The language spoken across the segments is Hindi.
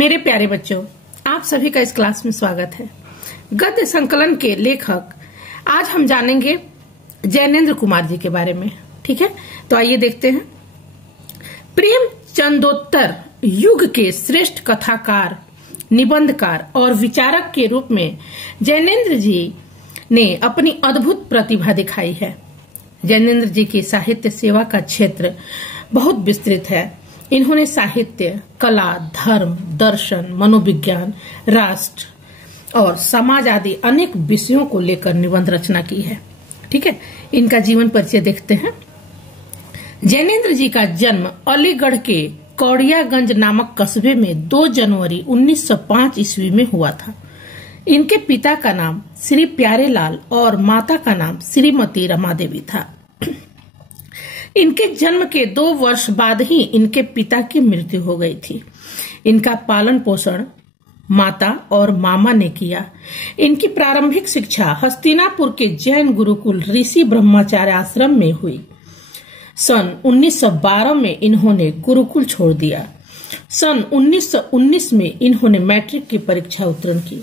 मेरे प्यारे बच्चों, आप सभी का इस क्लास में स्वागत है। गद्य संकलन के लेखक आज हम जानेंगे जैनेन्द्र कुमार जी के बारे में। ठीक है, तो आइए देखते हैं। प्रेमचंदोत्तर युग के श्रेष्ठ कथाकार, निबंधकार और विचारक के रूप में जैनेन्द्र जी ने अपनी अद्भुत प्रतिभा दिखाई है। जैनेन्द्र जी की साहित्य सेवा का क्षेत्र बहुत विस्तृत है। इन्होंने साहित्य, कला, धर्म, दर्शन, मनोविज्ञान, राष्ट्र और समाज आदि अनेक विषयों को लेकर निबंध रचना की है। ठीक है, इनका जीवन परिचय देखते हैं। जैनेन्द्र जी का जन्म अलीगढ़ के कौड़ियागंज नामक कस्बे में 2 जनवरी 1905 ईस्वी में हुआ था। इनके पिता का नाम श्री प्यारेलाल और माता का नाम श्रीमती रमा देवी था। इनके जन्म के 2 वर्ष बाद ही इनके पिता की मृत्यु हो गई थी। इनका पालन पोषण माता और मामा ने किया। इनकी प्रारंभिक शिक्षा हस्तिनापुर के जैन गुरुकुल ऋषि ब्रह्मचार्य आश्रम में हुई। सन 1912 में इन्होंने गुरुकुल छोड़ दिया। सन 1919 में इन्होंने मैट्रिक की परीक्षा उत्तीर्ण की।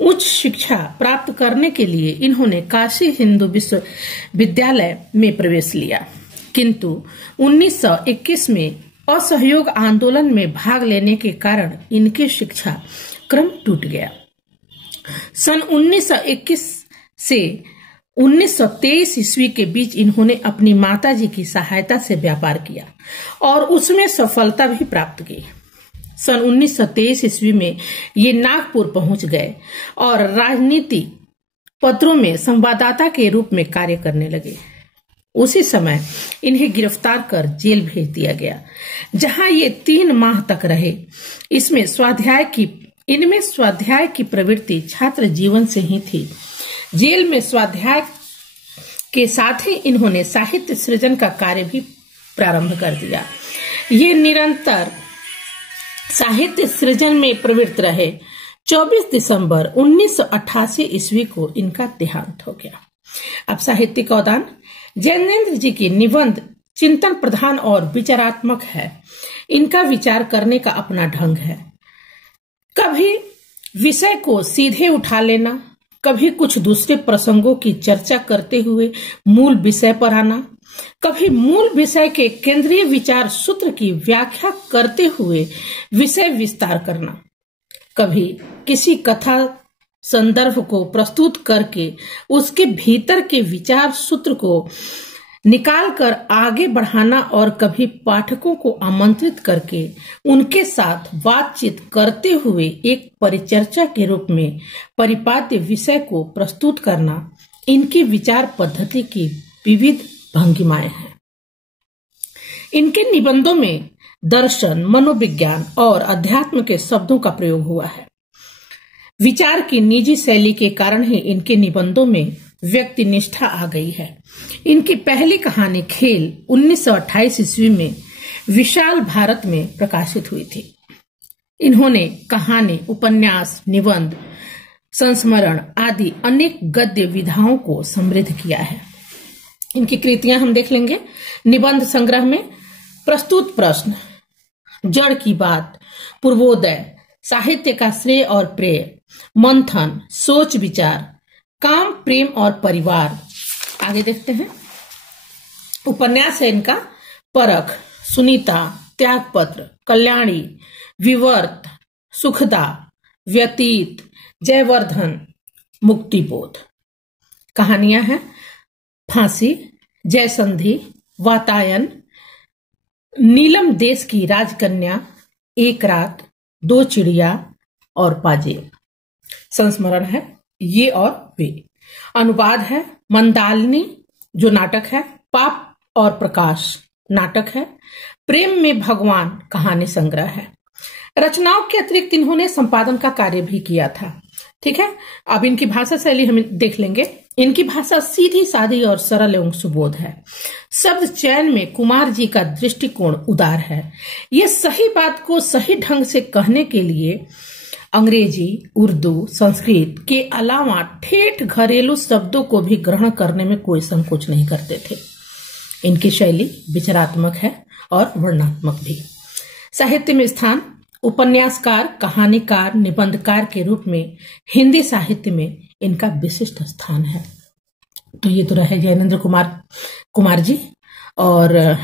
उच्च शिक्षा प्राप्त करने के लिए इन्होंने काशी हिंदू विश्वविद्यालय में प्रवेश लिया, किंतु 1921 में असहयोग आंदोलन में भाग लेने के कारण इनकी शिक्षा क्रम टूट गया। सन 1921 से 1923 ईस्वी के बीच इन्होंने अपनी माताजी की सहायता से व्यापार किया और उसमें सफलता भी प्राप्त की। सन 1923 ईस्वी में ये नागपुर पहुंच गए और राजनीति पत्रों में संवाददाता के रूप में कार्य करने लगे। उसी समय इन्हें गिरफ्तार कर जेल भेज दिया गया, जहां ये 3 माह तक रहे। इनमें स्वाध्याय की प्रवृत्ति छात्र जीवन से ही थी। जेल में स्वाध्याय के साथ ही इन्होंने साहित्य सृजन का कार्य भी प्रारंभ कर दिया। ये निरंतर साहित्य सृजन में प्रवृत्त रहे। 24 दिसंबर 1988 ईस्वी को इनका देहांत हो गया। अब साहित्यिक अवदान। जैनेन्द्र जी की निबंध चिंतन प्रधान और विचारात्मक है। इनका विचार करने का अपना ढंग है। कभी विषय को सीधे उठा लेना, कभी कुछ दूसरे प्रसंगों की चर्चा करते हुए मूल विषय पर आना, कभी मूल विषय के केंद्रीय विचार सूत्र की व्याख्या करते हुए विषय विस्तार करना, कभी किसी कथा संदर्भ को प्रस्तुत करके उसके भीतर के विचार सूत्र को निकालकर आगे बढ़ाना और कभी पाठकों को आमंत्रित करके उनके साथ बातचीत करते हुए एक परिचर्चा के रूप में परिपाट्य विषय को प्रस्तुत करना इनकी विचार पद्धति की विविध भंगिमाएं हैं। इनके निबंधों में दर्शन, मनोविज्ञान और अध्यात्म के शब्दों का प्रयोग हुआ है। विचार की निजी शैली के कारण ही इनके निबंधों में व्यक्ति निष्ठा आ गई है। इनकी पहली कहानी खेल 1928 ईस्वी में विशाल भारत में प्रकाशित हुई थी। इन्होंने कहानी, उपन्यास, निबंध, संस्मरण आदि अनेक गद्य विधाओं को समृद्ध किया है। इनकी कृतियां हम देख लेंगे। निबंध संग्रह में प्रस्तुत प्रश्न, जड़ की बात, पूर्वोदय, साहित्य का श्रेय और प्रेय, मंथन, सोच विचार, काम, प्रेम और परिवार। आगे देखते हैं। उपन्यास है इनका परख, सुनीता, त्यागपत्र, कल्याणी, विवर्त, सुखदा, व्यतीत, जयवर्धन, मुक्तिबोध। कहानियां हैं फांसी, जयसंधि, वातायन, नीलम देश की राजकन्या, एक रात, 2 चिड़िया और पाजेब। संस्मरण है ये और वे। अनुवाद है मंदालिनी, जो नाटक है। पाप और प्रकाश नाटक है। प्रेम में भगवान कहानी संग्रह है। रचनाओं के अतिरिक्त इन्होंने संपादन का कार्य भी किया था। ठीक है, अब इनकी भाषा शैली हम देख लेंगे। इनकी भाषा सीधी सादी और सरल एवं सुबोध है। शब्द चयन में कुमार जी का दृष्टिकोण उदार है। ये सही बात को सही ढंग से कहने के लिए अंग्रेजी, उर्दू, संस्कृत के अलावा ठेठ घरेलू शब्दों को भी ग्रहण करने में कोई संकोच नहीं करते थे। इनकी शैली विचारात्मक है और वर्णनात्मक भी। साहित्य में स्थान उपन्यासकार, कहानीकार, निबंधकार के रूप में हिंदी साहित्य में इनका विशिष्ट स्थान है। तो ये तो रहे जैनेंद्र कुमार जी। और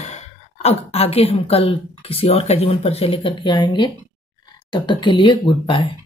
अब आगे हम कल किसी और का जीवन परिचय लेकर के आएंगे। तब तक के लिए गुड बाय।